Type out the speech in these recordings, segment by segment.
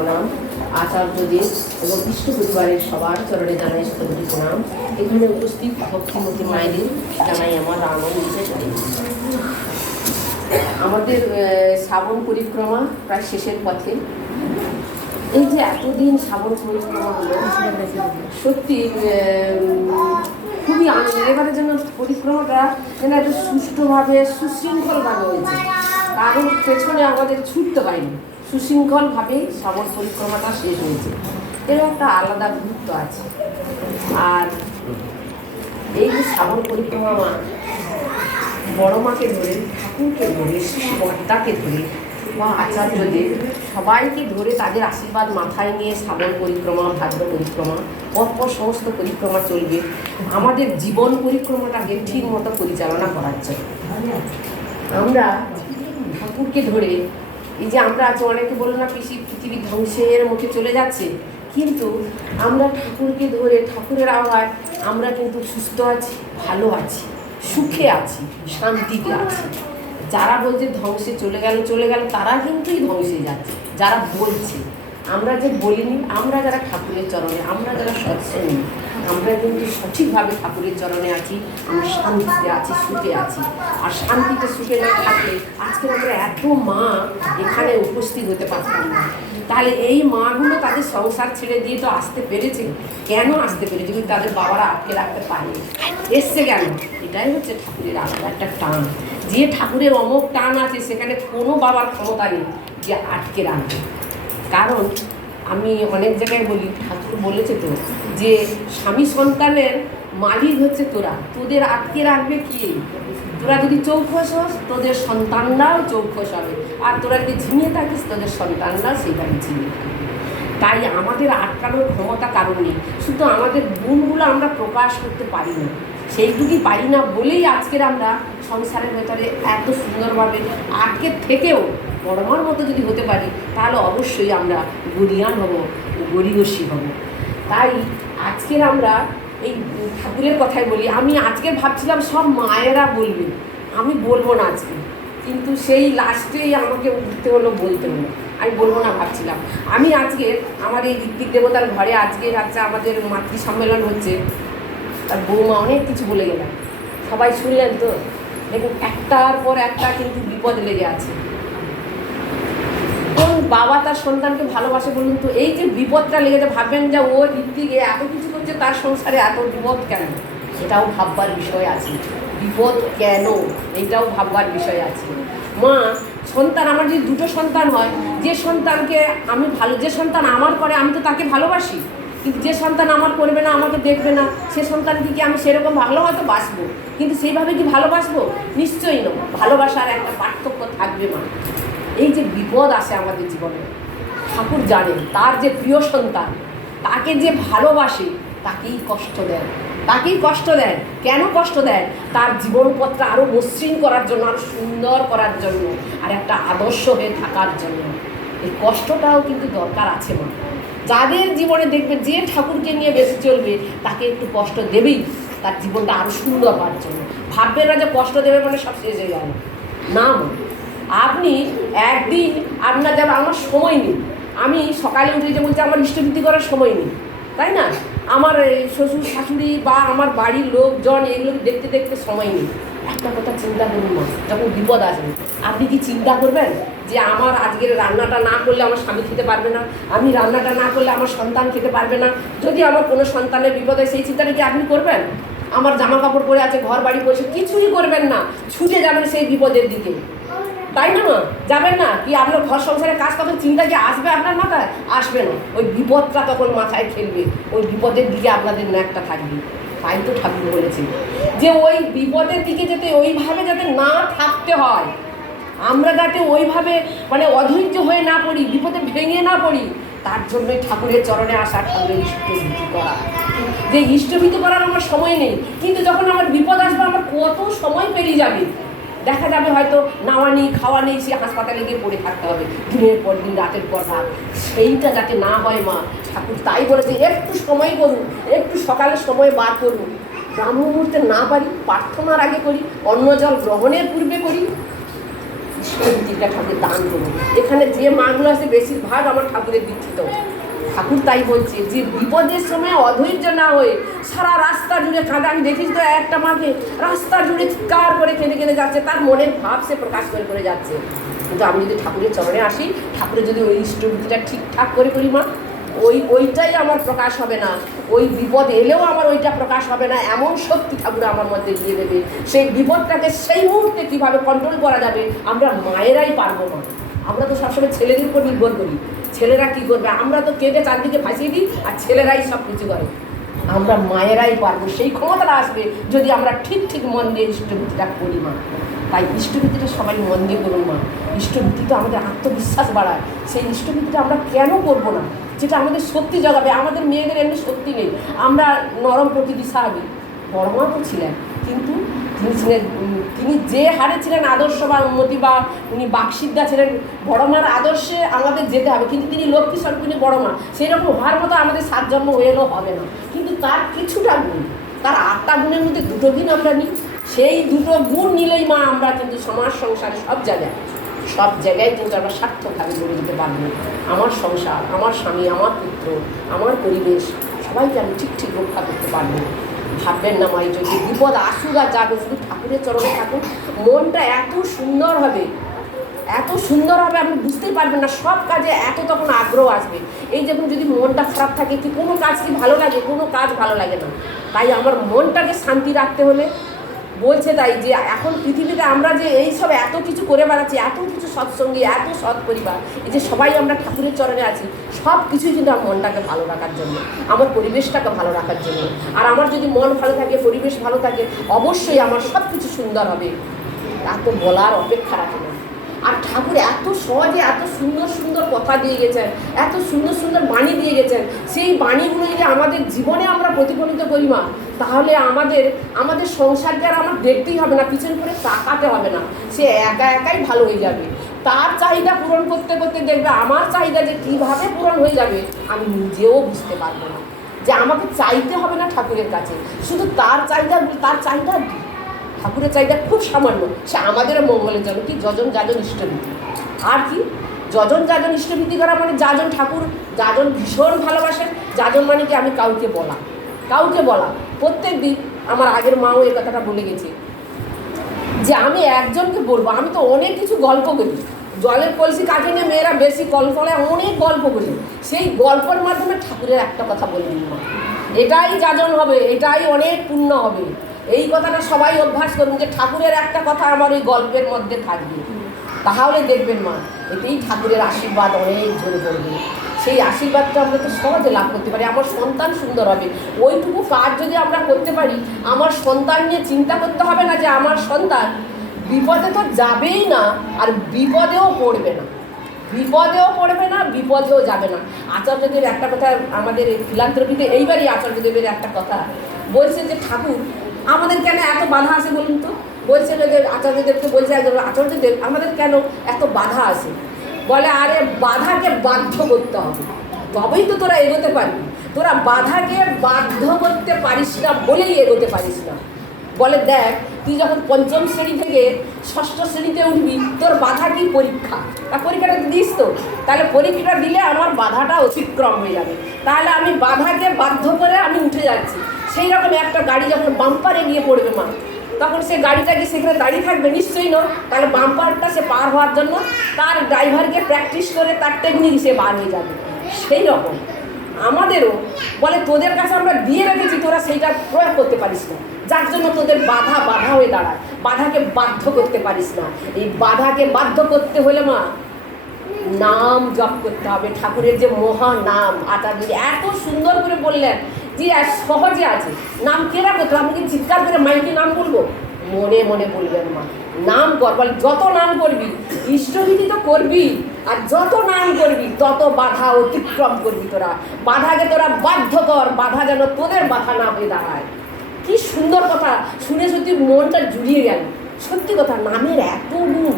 প্রণাম। আচার্যদের এবং ইষ্ট পরিবারের সবার চরণে জানাই শতকোটি প্রণাম। এখানে উপস্থিত ভক্তিমতী মায়েদের জানাই আমার আনন্দ বিশেষ। আমাদের শ্রাবণ পরিক্রমা প্রায় শেষের পথে। এই যে এতদিন শ্রাবণ পরিক্রমা হলো, সত্যি খুবই আনন্দের। এবারের জন্য পরিক্রমাটা যেন একটু সুষ্ঠুভাবে সুশৃঙ্খলভাবে হয়েছে, কারণ পেছনে আমাদের ছুটতে পারিনি, সুশৃঙ্খলভাবেই শ্রাবণ পরিক্রমাটা শেষ হয়েছে। এর একটা আলাদা গুরুত্ব আছে। আর এই যে শ্রাবণ পরিক্রমা বড় মাকে ধরে, ঠাকুরকে ধরে, কর্তাকে ধরে বা আচার্যদের সবাইকে ধরে তাদের আশীর্বাদ মাথায় নিয়ে শ্রাবণ পরিক্রমা, ভাদ্র পরিক্রমা, পরপর সমস্ত পরিক্রমা চলবে আমাদের জীবন পরিক্রমাটাকে ঠিক মতো পরিচালনা করার জন্য। আমরা ঠাকুরকে ধরে, এই যে আমরা আজ অনেকে বলল না পৃথিবী ধ্বংসের মুখে চলে যাচ্ছে, কিন্তু আমরা ঠাকুরকে ধরে ঠাকুরের আহ্বায় আমরা কিন্তু সুস্থ আছি, ভালো আছি, সুখে আছি, শান্তিতে আছি। যারা বলছে ধ্বংসে চলে গেল তারা কিন্তু ধ্বংসে যাচ্ছে। যারা বলছে, আমরা যে বলিনি, আমরা যারা ঠাকুরের চরণে, আমরা যারা সৎসঙ্গী, আমরা কিন্তু সঠিকভাবে ঠাকুরের চরণে আছি, আমরা শান্তিতে আছি, সুখে আছি। আর শান্তিতে সুখে না থাকলে আজকে আমরা এত মা এখানে উপস্থিত হতে পারতাম না। তাহলে এই মাগুলো তাদের সংসার ছেড়ে দিয়ে তো আসতে পেরেছে। কেন আসতে পেরেছে? কিন্তু তাদের বাবারা আটকে রাখতে পারেনি। এসছে কেন? এটাই হচ্ছে ঠাকুরের আলাদা একটা টান। যে ঠাকুরের অমোঘ টান আছে, সেখানে কোনো বাবার ক্ষমতা নেই যে আটকে রাখবে। কারণ আমি অনেক জায়গায় বলি, ঠাকুর বলেছে তো যে স্বামী সন্তানের মালিক হচ্ছে তোরা, তোদের আটকে রাখবে কি? তোরা যদি চৌখস হস, তোদের সন্তানরাও চৌখস হবে। আর তোরা যদি ঝিমিয়ে থাকিস, তোদের সন্তানরাও সেইভাবে ঝিমিয়ে থাকবে। তাই আমাদের আটকানোর ক্ষমতা কারণ নেই। শুধু আমাদের গুণগুলো আমরা প্রকাশ করতে পারি না, সেইটুকুই পারি না বলেই আজকের আমরা সংসারের ভেতরে এত সুন্দরভাবে আটকে থেকেও বড়মার মতো যদি হতে পারি, তাহলে অবশ্যই আমরা গরিয়ান হব, গরিয়সী হব। তাই আজকের আমরা এই ঠাকুরের কথাই বলি। আমি আজকে ভাবছিলাম সব মায়েরা বলবে, আমি বলবো না আজকে, কিন্তু সেই লাস্টেই আমাকে উঠতে হলো, বলতে হলো। আমি বলবো না ভাবছিলাম। আমি আজকে আমার এই ঋত্বিক দেবতার ঘরে আজকে আমাদের মাতৃ সম্মেলন হচ্ছে, তার বৌমা অনেক কিছু বলে গেলাম, সবাই শুনলেন তো। দেখুন, একটার পর একটা কিন্তু বিপদ লেগে আছে। কোন বাবা তার সন্তানকে ভালোবাসে বলুন তো? এই যে বিপদটা লেগেছে, ভাববেন যে ও ঋত্বিকে এত কিছু করছে, তার সংসারে এত বিপদ কেন? এটাও ভাববার বিষয় আছে। বিপদ কেন, এটাও ভাববার বিষয় আছে। মা সন্তান, আমার যদি দুটো সন্তান হয়, যে সন্তানকে আমি যে সন্তান আমার করে, আমি তো তাকে ভালোবাসি। কিন্তু যে সন্তান আমার করবে না, আমাকে দেখবে না, সে সন্তানকে কি আমি সেরকম ভালো হয়তো বাসবো, কিন্তু সেইভাবে কি ভালোবাসবো? নিশ্চয়ই নয়। ভালোবাসার একটা পার্থক্য থাকবে মা। এই যে বিপদ আসে আমাদের জীবনে, ঠাকুর জানেন তার যে প্রিয় সন্তান, তাকে যে ভালোবাসে, তাকেই কষ্ট দেন, তাকেই কষ্ট দেন। কেন কষ্ট দেন? তার জীবনপথটা আরও মসৃণ করার জন্য, আরও সুন্দর করার জন্য, আর একটা আদর্শ হয়ে থাকার জন্য। এই কষ্টটাও কিন্তু দরকার আছে মা। যাদের জীবনে দেখবে যে ঠাকুরকে নিয়ে বেশি চলবে, তাকে একটু কষ্ট দেবেই, তার জীবনটা আরও সুন্দর হওয়ার জন্য। ভাববেন না যে কষ্ট দেবে মানে সব শেষ হয়ে গেল, না মা। আপনি একদিন আপনার যেমন, আমার সময় নেই, আমি সকালে উঠে যে বলছি আমার ইষ্টবৃত্তি করার সময় নেই, তাই না? আমার শ্বশুর শাশুড়ি বা আমার বাড়ির লোকজন, এগুলো দেখতে দেখতে সময় নেই। একটা কথা চিন্তা করুন মা, যখন বিপদ আসবে, আপনি কি চিন্তা করবেন যে আমার আজকের রান্নাটা না করলে আমার স্বামী খেতে পারবে না, আমি রান্নাটা না করলে আমার সন্তান খেতে পারবে না, যদি আমার কোনো সন্তানের বিপদ হয়, সেই চিন্তাটা কি আপনি করবেন? আমার জামা কাপড় পরে আছে, ঘর বাড়ি বসে, কিছুই করবেন না, ছুটে যাবেন সেই বিপদের দিকে, তাই না মা? যাবেন না কি? আপনার ঘর সংসারের কাজ তখন চিন্তা কি আসবে আপনার মাথায়? আসবে না। ওই বিপদটা তখন মাথায় খেলবে, ওই বিপদের দিকে আপনাদের ন্যাকটা থাকবে। তাই তো ঠাকুর বলেছে যে ওই বিপদের দিকে যাতে ওইভাবে যাতে না থাকতে হয়, আমরা যাতে ওইভাবে মানে অধৈর্য হয়ে না পড়ি, বিপদে ভেঙে না পড়ি, তার জন্যই ঠাকুরের চরণে আসা, ঠাকুরের ইষ্টভীতি করা। যে ইষ্টভীতি করার আমার সময় নেই, কিন্তু যখন আমার বিপদ আসবে, আমার কত সময় পেরিয়ে যাবে। দেখা যাবে হয়তো নাওয়া নেই, খাওয়া নেই, সে হাসপাতালে গিয়ে পড়ে থাকতে হবে দিনের পর দিন, রাতের পর রাত। সেইটা যাতে না হয় মা, ঠাকুর তাই বলেছে একটু সময় করুন, একটু সকালে সময় বার করুন। ব্রাহ্ম মুহূর্তে না পারি, প্রার্থনার আগে করি, অন্ন জল গ্রহণের পূর্বে করি, ইষ্টভূতিটা ঠাকুর দান করুন। এখানে যে মাগুলো আছে বেশিরভাগ আমার ঠাকুরের দীক্ষিত। ঠাকুর তাই বলছে যে বিপদের সময় অধৈর্য না হয়ে সারা রাস্তা জুড়ে কাঁদে। আমি দেখিস তো একটা মাকে রাস্তা জুড়ে চিৎকার করে কেঁদে কেঁদে যাচ্ছে, তার মনের ভাব সে প্রকাশ করে করে যাচ্ছে। কিন্তু আমি যদি ঠাকুরের চরণে আসি, ঠাকুরের যদি ওই ইষ্টভূতিটা ঠিকঠাক করে করি মা, ওইটাই আমার প্রকাশ হবে না, ওই বিপদ এলেও আমার ওইটা প্রকাশ হবে না। এমন শক্তি ঠাকুর আমার মধ্যে দিয়ে দেবে, সেই বিপদটাকে সেই মুহূর্তে কীভাবে কন্ট্রোল করা যাবে আমরা মায়েরাই পারবো না। আমরা তো সবসময় ছেলেদের উপর নির্ভর করি। ছেলেরা কী করবে? আমরা তো কেটে চারদিকে ভাসিয়ে দিই আর ছেলেরাই সব কিছু করে। আমরা মায়েরাই পারবো, সেই ক্ষমতাটা আসবে যদি আমরা ঠিক ঠিক মন দিয়ে ইষ্টভূতিটা করি মা। তাই ইষ্টভূতিটা সবাই মন দিয়ে করুন মা। ইষ্টভূতি তো আমাদের আত্মবিশ্বাস বাড়ায়। সেই ইষ্টভূতিটা আমরা কেন করবো না? যেটা আমাদের শক্তি জগাবে। আমাদের মেয়েদের এমনি শক্তি নেই, আমরা নরম প্রকৃতি স্বাভাবিক। বড় মা তো ছিলেন, কিন্তু তিনি যে হারে ছিলেন আদর্শ বা উন্নতি, বা উনি বাকসিদ্ধা ছিলেন, বড় মার আদর্শে আমাদের যেতে হবে। কিন্তু তিনি লক্ষ্মী স্বরূপিণী বড় মা, সেই রকম হওয়ার মতো আমাদের 7 জন্ম হয়ে এলেও হবে না। কিন্তু তার কিছুটা গুণ, তার 8টা গুণের মধ্যে 2টো গুণ আমরা নিই। সেই 2টো গুণ নিলেই মা আমরা কিন্তু সমাজ সংসারে সব জায়গায় কিন্তু আমরা সার্থকভাবে গড়ে যেতে পারবো। আমার সংসার, আমার স্বামী, আমার পুত্র, আমার পরিবেশ, সবাইকে আমি ঠিক ঠিক রক্ষা করতে পারবো। ভাববেন না মাই, যদি বিপদ আসুক আর যাবে, শুধু ঠাকুরের চরণে থাকুন, মনটা এত সুন্দর হবে, এত সুন্দর হবে আপনি বুঝতেই পারবেন না। সব কাজে এত তখন আগ্রহ আসবে। এই যখন যদি মনটা খারাপ থাকে, কি কোনো কাজ কি ভালো লাগে? কোনো কাজ ভালো লাগে না। তাই আমার মনটাকে শান্তি রাখতে হলে বলছে, তাই যে এখন পৃথিবীতে আমরা যে এই সব এত কিছু করে বেড়াচ্ছি, এত কিছু সৎসঙ্গী, এত সৎ পরিবার, এই যে সবাই আমরা ঠাকুরের চরণে আছি, সব কিছুই কিন্তু আমার মনটাকে ভালো রাখার জন্য, আমার পরিবেশটাকে ভালো রাখার জন্য। আর আমার যদি মন ভালো থাকে, পরিবেশ ভালো থাকে, অবশ্যই আমার সব কিছু সুন্দর হবে। তা তো বলার অপেক্ষা রাখে না। আর ঠাকুর এত সহজে এত সুন্দর সুন্দর কথা দিয়ে গেছেন, এত সুন্দর সুন্দর বাণী দিয়ে গেছেন। সেই বাণীগুলো যদি আমাদের জীবনে আমরা প্রতিফলিত করি মা, তাহলে আমাদের সংসারকে আর আমার দেখতেই হবে না, পিছন করে তাকাতে হবে না, সে একা একাই ভালো হয়ে যাবে। তার চাহিদা পূরণ করতে করতে দেখবে আমার চাহিদা যে কীভাবে পূরণ হয়ে যাবে আমি নিজেও বুঝতে পারবো না। যে আমাকে চাইতে হবে না ঠাকুরের কাছে, শুধু তার চাহিদা ঠাকুরের চাহিদা খুব সামান্য, সে আমাদেরও মঙ্গলের জন্য। কি যজন যাজন ইষ্টভীতি, আর কি যজন যাজন ইষ্টভীতি করা মানে যাজন ঠাকুর, যাজন ভীষণ ভালোবাসেন। যাজন মানে কি আমি কাউকে বলা। প্রত্যেক দিন আমার আগের মাও এই কথাটা বলে গেছে যে আমি একজনকে বলবো। আমি তো অনেক কিছু গল্প করি, জলের কলসি কাজে নিয়ে মেয়েরা বেশি কলফলে অনেক গল্প করি। সেই গল্পের মাধ্যমে ঠাকুরের একটা কথা বলবেন মা, এটাই যাজন হবে, এটাই অনেক পুণ্য হবে। এই কথাটা সবাই অভ্যাস করুন যে ঠাকুরের একটা কথা আমার ওই গল্পের মধ্যে থাকবে, তাহলে দেখবেন মা এতেই ঠাকুরের আশীর্বাদ অনেক ঝরে পড়বে। সেই আশীর্বাদটা আমরা তো সহজে লাভ করতে পারি। আমার সন্তান সুন্দর হবে, ওইটুকু কাজ যদি আমরা করতে পারি, আমার সন্তান নিয়ে চিন্তা করতে হবে না যে আমার সন্তান বিপদে তো যাবেই না, আর বিপদেও পড়বে না, বিপদেও যাবে না। আচার্যদেব একটা কথা, আমাদের ফিলান্থ্রপিতে এইবারই আচার্যদেবের একটা কথা বলছে যে ঠাকুর আমাদের কেন এত বাধা আসে বলুন তো। বলছে যে আচার্যদেবকে বলছে আচার্যদেব আমাদের কেন এত বাধা আসে? বলে আরে বাধাকে বাধ্য করতে হবে, তবেই তো তোরা এগোতে পারবি। তোরা বাধাকে বাধ্য করতে পারিস না বলেই এগোতে পারিস না। বলে দেখ, তুই যখন 5ম শ্রেণী থেকে 6ষ্ঠ শ্রেণীতে উঠবি, তোর বাধা কি? পরীক্ষা। আর পরীক্ষাটা দিস তো, তাহলে পরীক্ষাটা দিলে আমার বাধাটা অতিক্রম হয়ে যাবে। তাহলে আমি বাধাকে বাধ্য করে আমি উঠে যাচ্ছি। সেই রকম একটা গাড়ি যখন বাম্পারে গিয়ে পড়বে মা, তখন সে গাড়িটা কি সেখানে দাঁড়িয়ে থাকবে? নিশ্চয়ই নয়। তাহলে বাম্পারটা সে পার হওয়ার জন্য তার ড্রাইভারকে প্র্যাকটিস করে তার টেকনিক সে বার হয়ে যাবে। সেই রকম আমাদেরও বলে তোদের কাছে আমরা দিয়ে রেখেছি, তোরা সেইটা প্রয়োগ করতে পারিস না, যার জন্য তোদের বাধা হয়ে দাঁড়ায়। বাধাকে বাধ্য করতে পারিস না। এই বাধাকে বাধ্য করতে হলে মা নাম জপ করতে হবে। ঠাকুরের যে মহা নাম আচার্য এত সুন্দর করে বললেন যে সহজে আছে। নাম কেনা করতে আমি কি চিৎকার করে মাইকে নাম বলবো? মনে মনে বলবেন মা, নাম কর। বলে যত নাম করবি ইষ্টভীতি তো করবি, আর যত নাম করবি তত বাধা অতিক্রম করবি। তোরা বাধাকে তোরা বাধ্য কর, বাধা যেন তোদের বাধা না হয়ে দাঁড়ায়। কি সুন্দর কথা শুনে সত্যি মনটা জুড়িয়ে গেল। সত্যি কথা, নামের এত গুণ।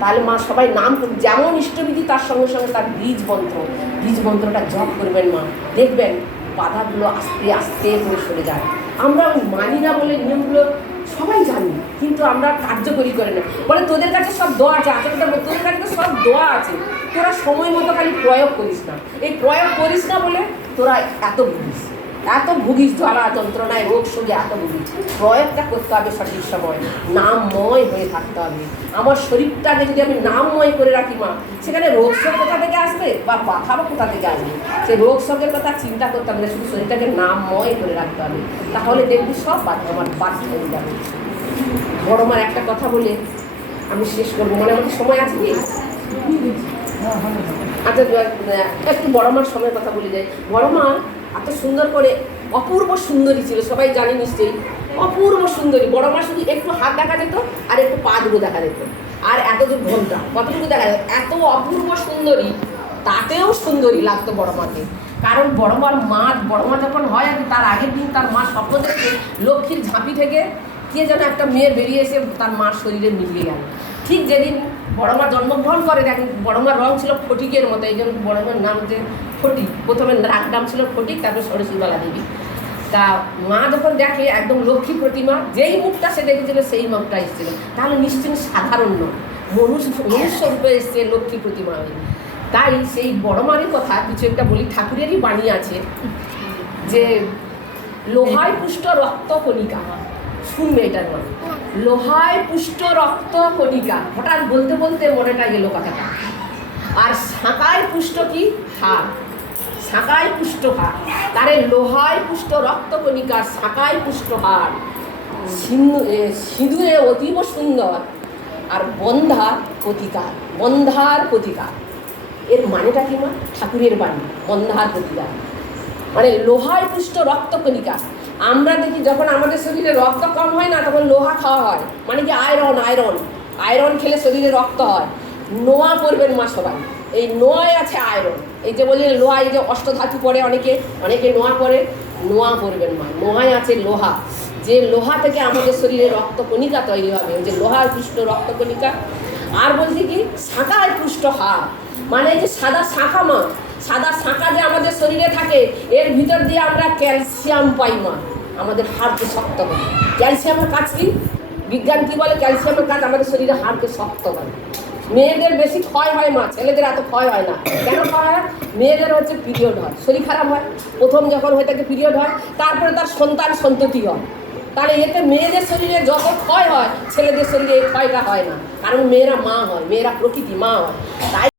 তাহলে মা সবাই নাম যেমন ইষ্টভীতি, তার সঙ্গে সঙ্গে তার বীজ মন্ত্রটা জপ করবেন মা, দেখবেন বাধাগুলো আস্তে আস্তে করে সরে যায়। আমরা মানি না বলে নিয়মগুলো সবাই জানি, কিন্তু আমরা কার্যকরী করে না। বলে তোদের কাছে সব দোয়া আছে, আসলে তোদের কাছে সব দোয়া আছে, তোরা সময় মতো খালি প্রয়োগ করিস না। এই প্রয়োগ করিস না বলে তোরা এত ভুগিস জ্বালা যন্ত্রণায়, রোগ শোকে এত ভুগিস। প্রয়োগটা করতে হবে সঠিক সময়, নামময় হয়ে থাকতে হবে। আমার শরীরটাকে যদি আমি নামময় করে রাখি মা, সেখানে রোগ শোক কোথা থেকে আসবে বা বাধা বা কোথা থেকে আসবে, সেই রোগ শোকের কথা চিন্তা করতে হবে না, শুধু শরীরটাকে নামময় করে রাখতে হবে। তাহলে দেখবি সব আমার বাদ হয়ে যাবে। বড় মার একটা কথা বলে আমি শেষ করবো, মানে আমাদের সময় আছে কি? আচ্ছা, একটু বড় মার সময়ের কথা বলে যাই। বড় মা এত সুন্দর করে, অপূর্ব সুন্দরী ছিল, সবাই জানি নিশ্চয়ই, অপূর্ব সুন্দরী। বড় মা শুধু একটু হাত দেখা যেত আর একটু পা দুটো দেখা যেত, আর এতদূর ঘন্টা কতটুকু দেখা যেত। এত অপূর্ব সুন্দরী, তাতেও সুন্দরী লাগতো বড় মাকে। কারণ বড় মা যখন হয় আর তার আগের দিন তার মা স্বপ্ন দেখে লক্ষ্মীর ঝাঁপি থেকে কে যেন একটা মেয়ের বেরিয়ে এসে তার মার শরীরে মিলিয়ে গেল। ঠিক যেদিন বড় মা জন্মগ্রহণ করে, দেখেন বড় মার রং ছিল ফটিকের মতো, এই জন্য বড় মার নাম যে ফটিক। প্রথমে নাম ছিল ফটিক, তারপর সরস্বতীবালা দেবী। তা মা যখন দেখে একদম লক্ষ্মী প্রতিমা, যেই মুখটা সে দেখেছিল সেই মুখটা এসেছিল, তাহলে নিশ্চয়ই সাধারণ নয়, মনুষ্য রূপে এসছে লক্ষ্মী প্রতিমা। তাই সেই বড় মারই কথা কিছু একটা বলি, ঠাকুরেরই বাণী আছে যে লোহায় পুষ্ট রক্ত কণিকা। শুনবে এটার মানে, লোহায় পুষ্ট রক্ত কণিকা। হঠাৎ বলতে বলতে মনেটা গেল কথাটা। আর শাঁকায় পুষ্ট কি? হাড়। শাঁকায় পুষ্ট হাড়, তারে লোহায় পুষ্ট রক্ত কণিকা, শাঁকায় পুষ্ট হাড়, সিঁদুরে অতীব সুন্দর, আর বন্ধার প্রতিকার। এর মানেটা কি মা? ঠাকুরের বাণী, বন্ধার প্রতিকার মানে লোহায় পুষ্ট রক্ত কণিকা। আমরা দেখি যখন আমাদের শরীরে রক্ত কম হয় না, তখন লোহা খাওয়া হয়, মানে কি আয়রন খেলে শরীরে রক্ত হয়। নোয়া পড়বেন মা সবাই, এই নোয়ায় আছে আয়রন। এই যে বলি লোহা, এই যে অষ্টধাতু পড়ে অনেকে নোয়া পড়বেন মা, নোয়ায় আছে লোহা। যে লোহা থেকে আমাদের শরীরে রক্ত কণিকা তৈরি হবে, ওই যে লোহার পুষ্ট রক্ত কণিকা। আর বলছি কি, শাঁকায় পুষ্ট হাড়, মানে এই যে সাদা শাঁখা মা, সাদা শাঁখা যে আমাদের শরীরে থাকে, এর ভিতর দিয়ে আমরা ক্যালসিয়াম পাই মা, আমাদের হাড়কে শক্ত করে। ক্যালসিয়ামের কাজ কি? বিজ্ঞান কি বলে? ক্যালসিয়ামের কাজ আমাদের শরীরে হাড়কে শক্ত করে। মেয়েদের বেশি ক্ষয় হয় মা, ছেলেদের এত ক্ষয় হয় না। কেন ক্ষয় হয়? মেয়েদের হচ্ছে পিরিয়ড হয়, শরীর খারাপ হয়, প্রথম যখন হয়ে থাকে পিরিয়ড হয়, তারপরে তার সন্ততি হয়। তাহলে এতে মেয়েদের শরীরে যত ক্ষয় হয়, ছেলেদের শরীরে এই ক্ষয়টা হয় না, কারণ মেয়েরা মা হয়, মেয়েরা প্রকৃতি মা হয়। তাই